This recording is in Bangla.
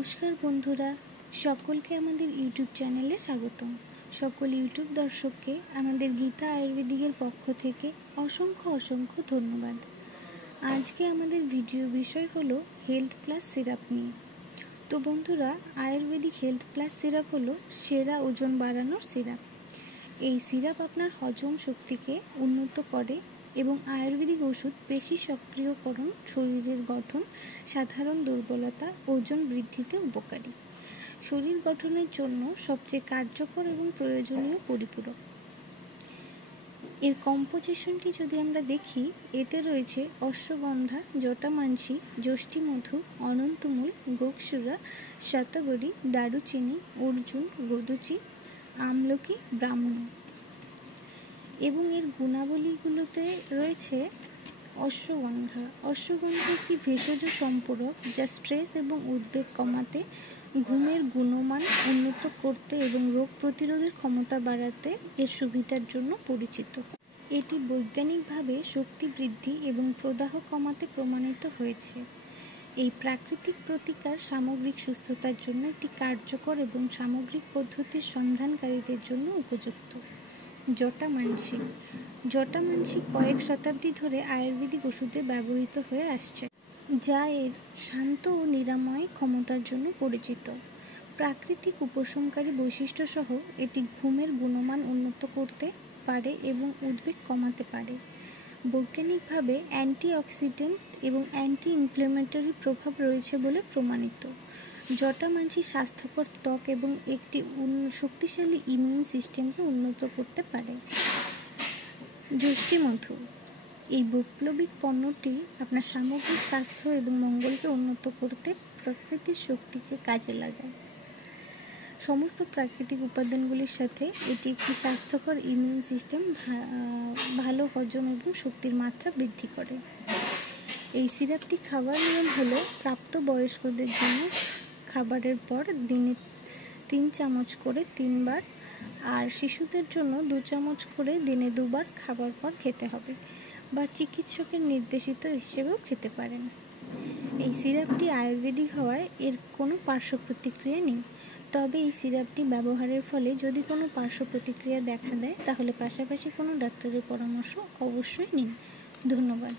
নমস্কার বন্ধুরা, সকলকে আমাদের ইউটিউব চ্যানেলে স্বাগতম। সকল ইউটিউব দর্শককে আমাদের গীতা আয়ুর্বেদিকের পক্ষ থেকে অসংখ্য ধন্যবাদ। আজকে আমাদের ভিডিও বিষয় হলো হেলথ প্লাস সিরাপ নিয়ে। তো বন্ধুরা, আয়ুর্বেদিক হেলথ প্লাস সিরাপ হলো সেরা ওজন বাড়ানোর সিরাপ। এই সিরাপ আপনার হজম শক্তিকে উন্নত করে এবং আয়ুর্বেদিক ওষুধ পেশি সক্রিয়করণ, শরীরের গঠন, সাধারণ দুর্বলতা, ওজন বৃদ্ধিতে উপকারী। শরীর গঠনের জন্য সবচেয়ে কার্যকর এবং প্রয়োজনীয় পরিপূরক। এর কম্পোজিশনটি যদি আমরা দেখি, এতে রয়েছে অশ্বগন্ধা, জটামাংসী, যষ্টিমধু, অনন্তমূল, গোকসুরা, শতবরী, দারুচিনি, অর্জুন, গদুচি, আমলকি, ব্রাহ্মণ। এবং এর গুণাবলীগুলোতে রয়েছে অশ্বগন্ধা একটি ভেষজ সম্পূরক যা স্ট্রেস এবং উদ্বেগ কমাতে, ঘুমের গুণমান উন্নত করতে এবং রোগ প্রতিরোধের ক্ষমতা বাড়াতে এর সুবিধার জন্য পরিচিত। এটি বৈজ্ঞানিকভাবে শক্তি বৃদ্ধি এবং প্রদাহ কমাতে প্রমাণিত হয়েছে। এই প্রাকৃতিক প্রতিকার সামগ্রিক সুস্থতার জন্য একটি কার্যকর এবং সামগ্রিক পদ্ধতির সন্ধানকারীদের জন্য উপযুক্ত। জটামাংসী কয়েক শতাব্দী ধরে আয়ুর্বেদিক ওষুধে ব্যবহৃত হয়ে আসছে, যা এর শান্ত ও নিরাময় ক্ষমতার জন্য পরিচিত। প্রাকৃতিক উপশমকারী বৈশিষ্ট্য সহ এটি ঘুমের গুণমান উন্নত করতে পারে এবং উদ্বেগ কমাতে পারে। বৈজ্ঞানিকভাবে অ্যান্টিঅক্সিডেন্ট এবং অ্যান্টি ইনফ্লেমেটরি প্রভাব রয়েছে বলে প্রমাণিত। জটামাংসী স্বাস্থ্যকর ত্বক এবং একটি শক্তিশালী ইমিউন সিস্টেমকে উন্নত করতে পারে। যষ্টিমধু এই বৈপ্লবিক পণ্যটি আপনার সামগ্রিক স্বাস্থ্য এবং মঙ্গলকে উন্নত করতে প্রকৃতির শক্তিকে কাজে লাগায়। সমস্ত প্রাকৃতিক উপাদানগুলির সাথে এটি একটি স্বাস্থ্যকর ইমিউন সিস্টেম, ভালো হজম এবং শক্তির মাত্রা বৃদ্ধি করে। এই সিরাপটি খাওয়ার নিয়ম হলো প্রাপ্তবয়স্কদের জন্য খাবারের পর দিনে 3 চামচ করে 3 বার, আর শিশুদের জন্য 2 চামচ করে দিনে 2 বার খাবার পর খেতে হবে, বা চিকিৎসকের নির্দেশিত হিসেবেও খেতে পারেন। এই সিরাপটি আয়ুর্বেদিক হওয়ায় এর কোনো পার্শ্ব প্রতিক্রিয়া নেই। তবে এই সিরাপটি ব্যবহারের ফলে যদি কোনো পার্শ্ব প্রতিক্রিয়া দেখা দেয়, তাহলে পাশাপাশি কোনো ডাক্তারের পরামর্শ অবশ্যই নিন। ধন্যবাদ।